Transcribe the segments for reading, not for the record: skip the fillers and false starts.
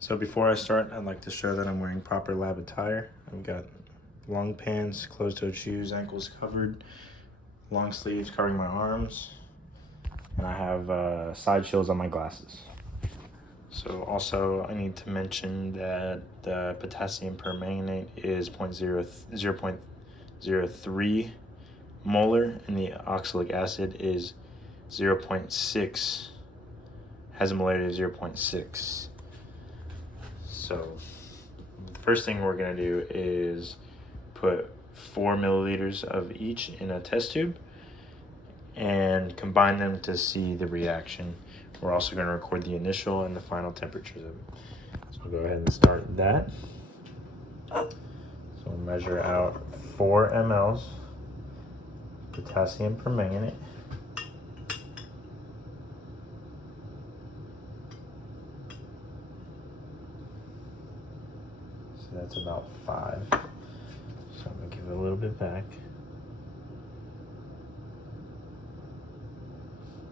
So before I start, I'd like to show that I'm wearing proper lab attire. I've got long pants, closed-toed shoes, ankles covered, long sleeves covering my arms, and I have side shields on my glasses. So also I need to mention that the potassium permanganate is 0.03 molar and the oxalic acid is 0.6, has a molarity of 0.6. So the first thing we're going to do is put 4 milliliters of each in a test tube and combine them to see the reaction. We're also going to record the initial and the final temperatures of it. So I'll go ahead and start that. So we'll measure out 4 mLs potassium permanganate. So that's about 5. So I'm going to give it a little bit back.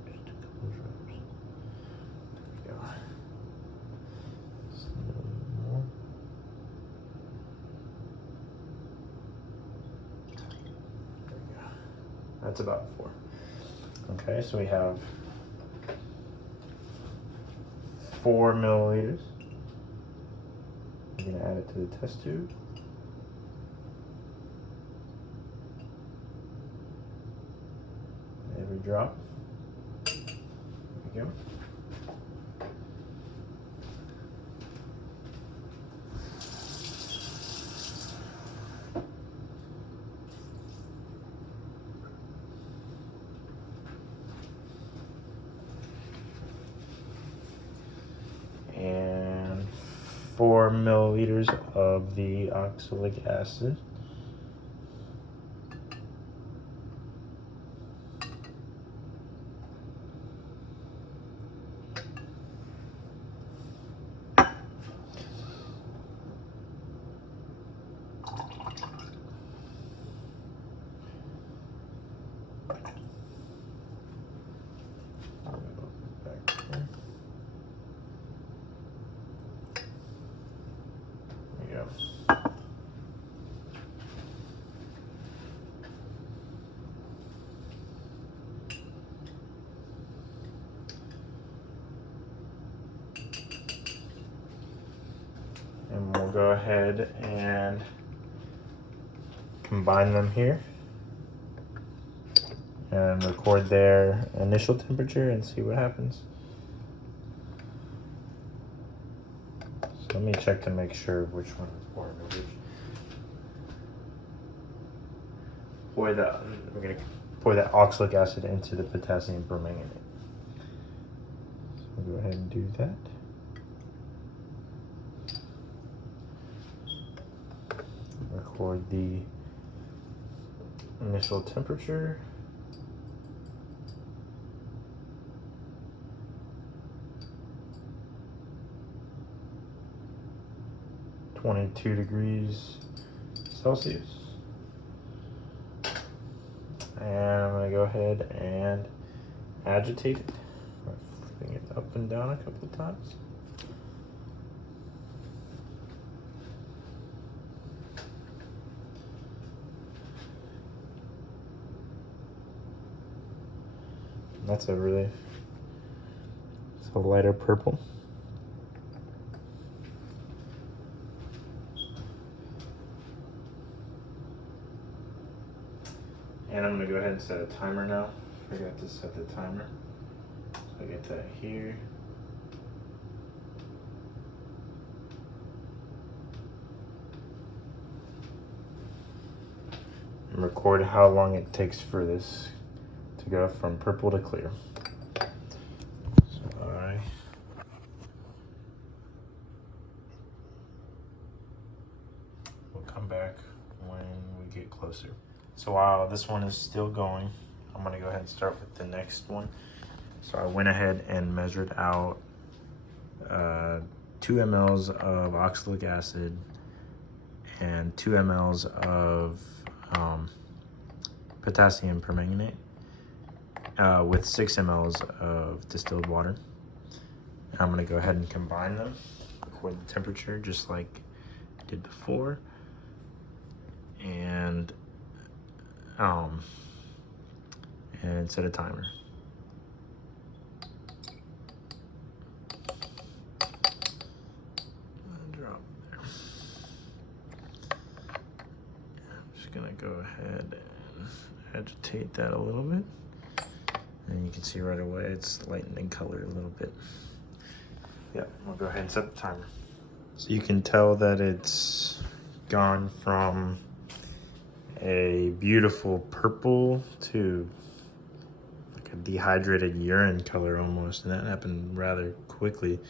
Just a couple drops. There we go. Just a little bit more. There we go. That's about 4. Okay, so we have 4 milliliters. I'm going to add it to the test tube. Every drop. There we go. And 4 milliliters of the oxalic acid. And we'll go ahead and combine them here and record their initial temperature and see what happens. So let me check to make sure which one is more milliliters. We're going to pour that oxalic acid into the potassium permanganate. So we'll go ahead and do that. Record the initial temperature. (22 degrees Celsius). And I'm going to go ahead and agitate it. Flipping it up and down a couple of times. That's it's a lighter purple. And I'm gonna go ahead and set a timer now. Forgot to set the timer. So I get that here. And record how long it takes for this to go from purple to clear. So we'll come back when we get closer. So while this one is still going, I'm gonna go ahead and start with the next one. So I went ahead and measured out 2 mLs of oxalic acid and 2 mLs of potassium permanganate with 6 mLs of distilled water. And I'm gonna go ahead and combine them record the temperature just like I did before. And set a timer. Drop there. I'm just gonna go ahead and agitate that a little bit. And you can see right away it's lightened in color a little bit. Yeah, I'll go ahead and set the timer. So you can tell that it's gone from a beautiful purple to like a dehydrated urine color almost, and that happened rather quickly.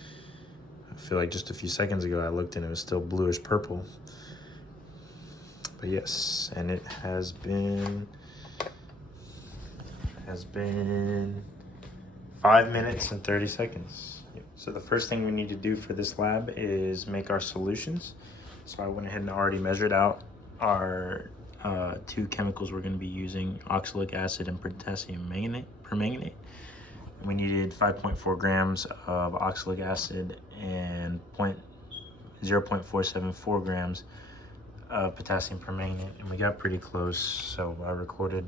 I feel like just a few seconds ago I looked and it was still bluish purple. But yes, and it has been 5 minutes and 30 seconds. So the first thing we need to do for this lab is make our solutions. So I went ahead and already measured out our two chemicals we're going to be using, oxalic acid and potassium permanganate. We needed 5.4 grams of oxalic acid and 0.474 grams of potassium permanganate, and we got pretty close. So I recorded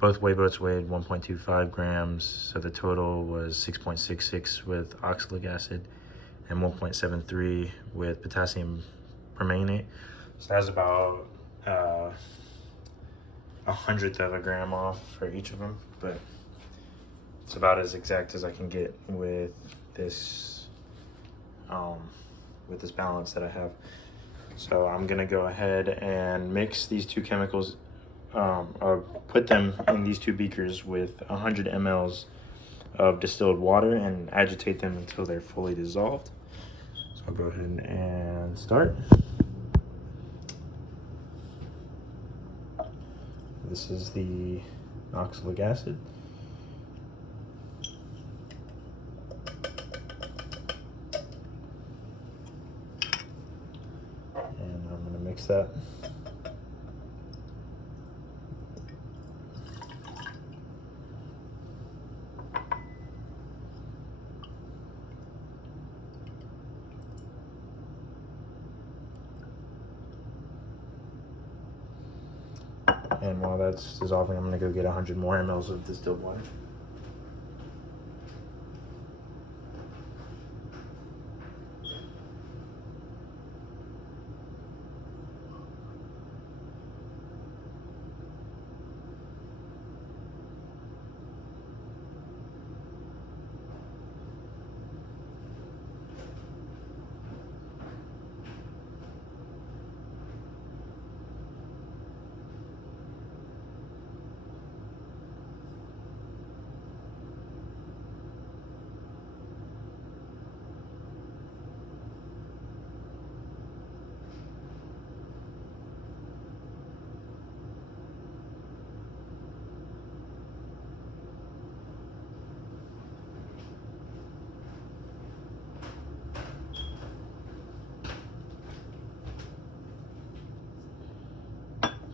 both weigh boats weighed 1.25 grams, so the total was 6.66 with oxalic acid and 1.73 with potassium permanganate. So that's about 1/100 of a gram off for each of them, but it's about as exact as I can get with this balance that I have. So I'm gonna go ahead and mix these two chemicals, or put them in these two beakers with 100 mLs of distilled water and agitate them until they're fully dissolved. So I'll go ahead and start. This is the oxalic acid. And I'm going to mix that. And while that's dissolving, I'm going to go get 100 more mLs of distilled water.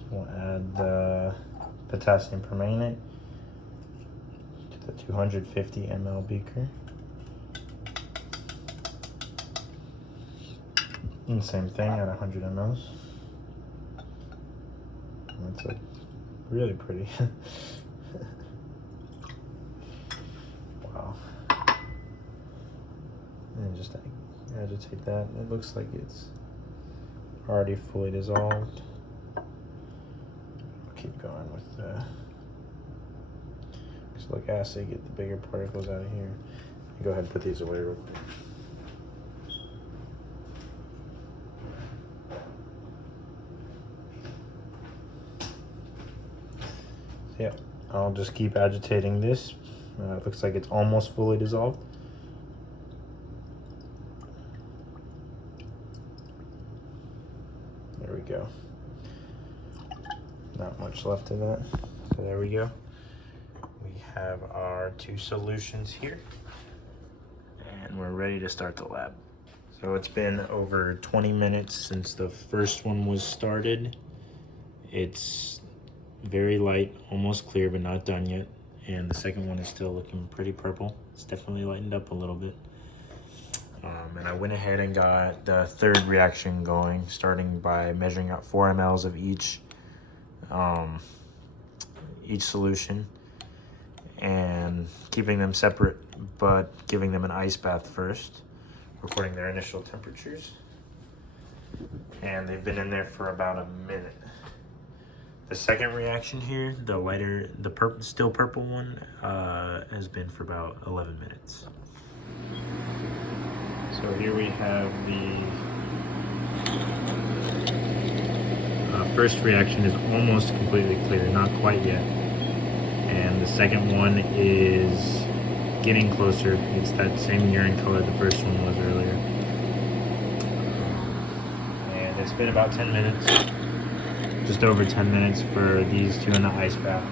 We'll add the potassium permanganate to the 250 ml beaker. And same thing at 100 mLs. That's like really pretty. Wow. And just agitate that. It looks like it's already fully dissolved. Keep going with the oxalic acid, get the bigger particles out of here. Go ahead and put these away real quick. So yeah, I'll just keep agitating this. It looks like it's almost fully dissolved. There we go. Not much left of that. So there we go. We have our two solutions here, and we're ready to start the lab. So it's been over 20 minutes since the first one was started. It's very light, almost clear, but not done yet. And the second one is still looking pretty purple. It's definitely lightened up a little bit. And I went ahead and got the third reaction going, starting by measuring out 4 mLs of each solution and keeping them separate, but giving them an ice bath first, recording their initial temperatures. And they've been in there for about a minute. The second reaction here, the lighter, the still purple one, has been for about 11 minutes. So here we have the first reaction is almost completely clear, not quite yet. And the second one is getting closer. It's that same urine color the first one was earlier. And it's been about 10 minutes, just over 10 minutes for these two in the ice bath.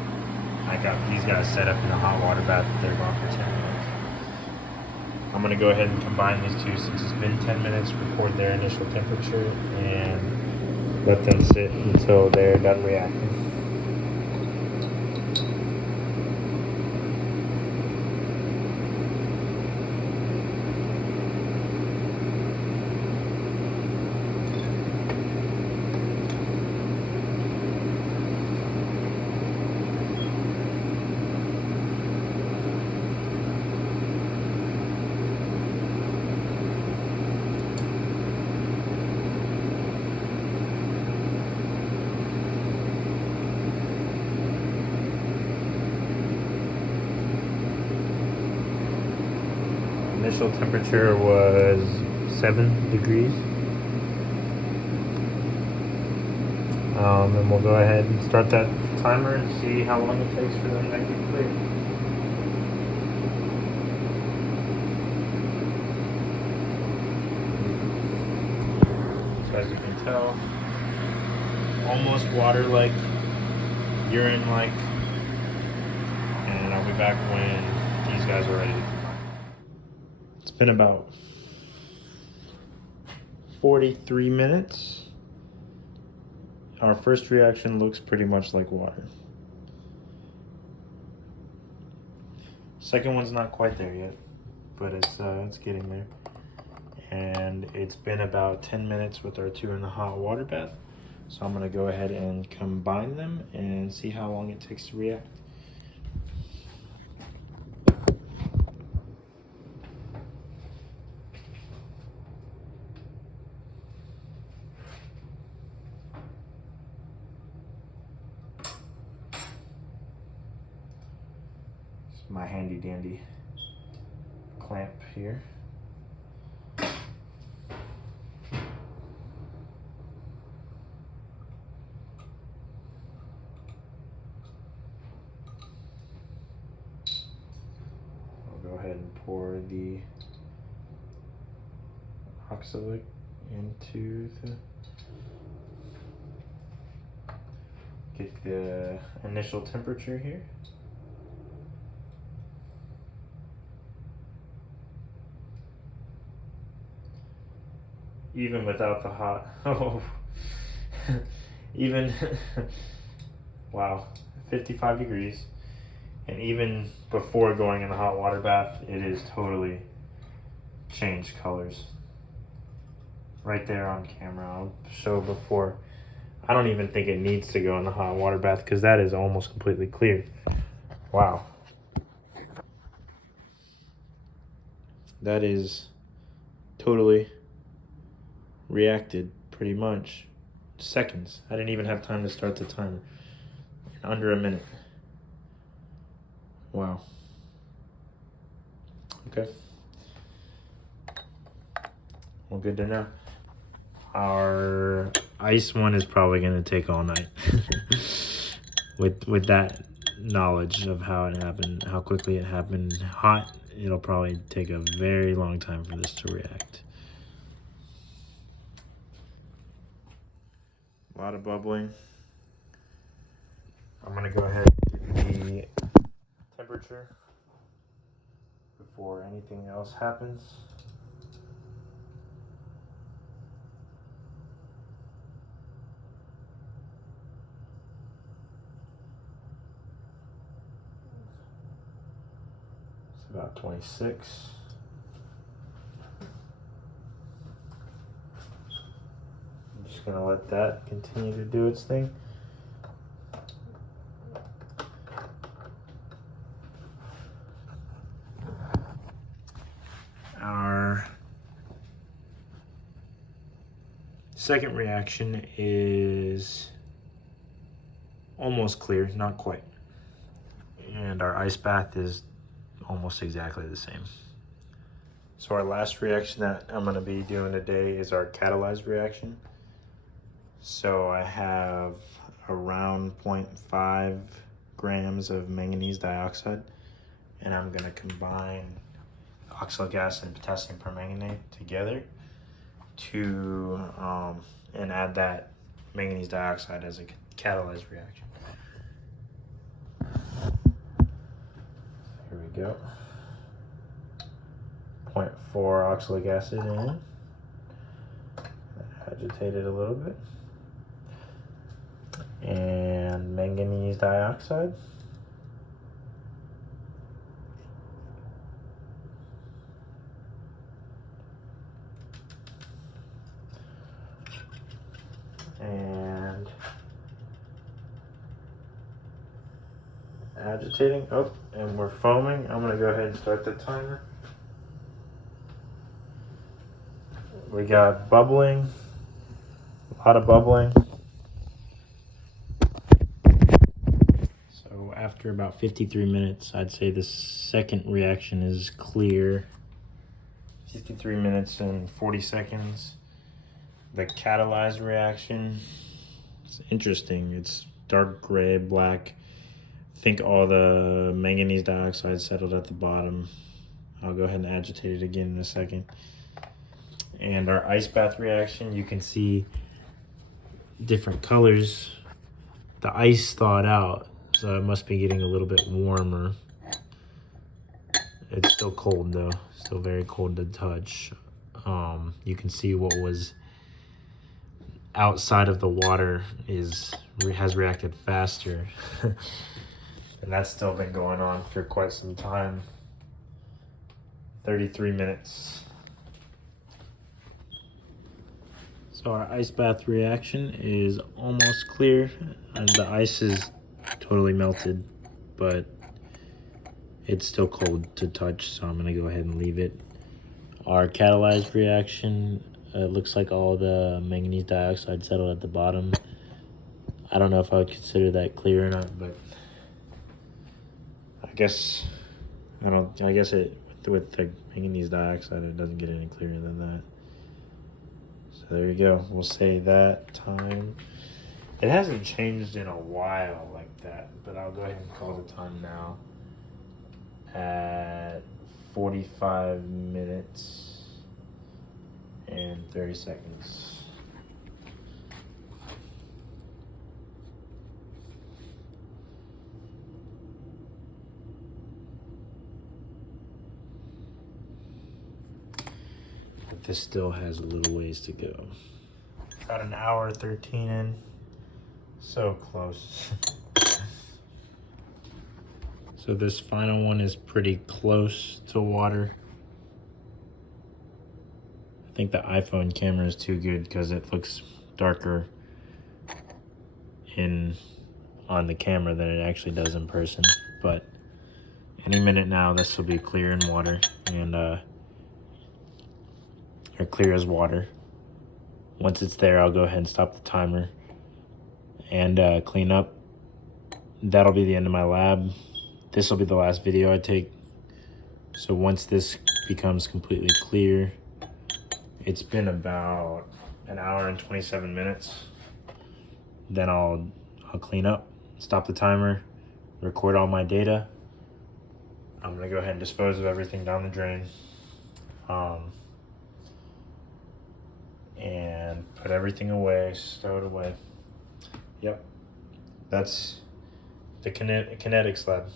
I got these guys set up in a hot water bath. They're gone for 10 minutes. I'm gonna go ahead and combine these two since it's been 10 minutes, record their initial temperature, and let them sit until they're done reacting. Initial temperature was 7 degrees. And we'll go ahead and start that timer and see how long it takes for them to get clear. So as you can tell, almost water-like, urine-like, and I'll be back when these guys are ready to combine. It's been about 43 minutes. Our first reaction looks pretty much like water. Second one's not quite there yet, but it's getting there. And it's been about 10 minutes with our two in the hot water bath. So I'm gonna go ahead and combine them and see how long it takes to react. My handy dandy clamp here. I'll go ahead and pour the oxalic into get the initial temperature here. Even without the hot, even, wow, 55 degrees. And even before going in the hot water bath, it is totally changed colors. Right there on camera, I'll show before. I don't even think it needs to go in the hot water bath because that is almost completely clear. Wow. That is totally reacted pretty much seconds. I didn't even have time to start the timer. In under a minute. Wow. Okay. Well, good to know. Our ice one is probably going to take all night. with that knowledge of how it happened, how quickly it happened. Hot, it'll probably take a very long time for this to react. A lot of bubbling. I'm gonna go ahead and get the temperature before anything else happens. It's about 26. just gonna let that continue to do its thing. Our second reaction is almost clear, not quite. And our ice bath is almost exactly the same. So our last reaction that I'm going to be doing today is our catalyzed reaction. So I have around 0.5 grams of manganese dioxide, and I'm going to combine oxalic acid and potassium permanganate together to and add that manganese dioxide as a catalyzed reaction. Here we go. 0.4 oxalic acid in. Agitate it a little bit. And manganese dioxide. And agitating. Oh, and we're foaming. I'm gonna go ahead and start the timer. We got bubbling, a lot of bubbling. So after about 53 minutes, I'd say the second reaction is clear. 53 minutes and 40 seconds. The catalyzed reaction, it's interesting. It's dark gray, black. I think all the manganese dioxide settled at the bottom. I'll go ahead and agitate it again in a second. And our ice bath reaction, you can see different colors. The ice thawed out, so it must be getting a little bit warmer. It's still cold though, still very cold to touch. You can see what was outside of the water has reacted faster. And that's still been going on for quite some time. 33 minutes. So our ice bath reaction is almost clear, and the ice is totally melted, but it's still cold to touch, so I'm gonna go ahead and leave it. Our catalyzed reaction, it looks like all the manganese dioxide settled at the bottom. I don't know if I would consider that clear or not, but I guess with the manganese dioxide, it doesn't get any clearer than that. So there you go. We'll say that time. It hasn't changed in a while like that, but I'll go ahead and call the time now at 45 minutes and 30 seconds. But this still has a little ways to go. About an hour 13 in. So close. So this final one is pretty close to water. I think the iPhone camera is too good because it looks darker on the camera than it actually does in person. But any minute now, this will be clear in water and or clear as water. Once it's there, I'll go ahead and stop the timer and clean up. That'll be the end of my lab. This will be the last video I take. So once this becomes completely clear, it's been about an hour and 27 minutes. Then I'll clean up, stop the timer, record all my data. I'm gonna go ahead and dispose of everything down the drain. And put everything away, stow it away. Yep, that's the Kinetics Lab.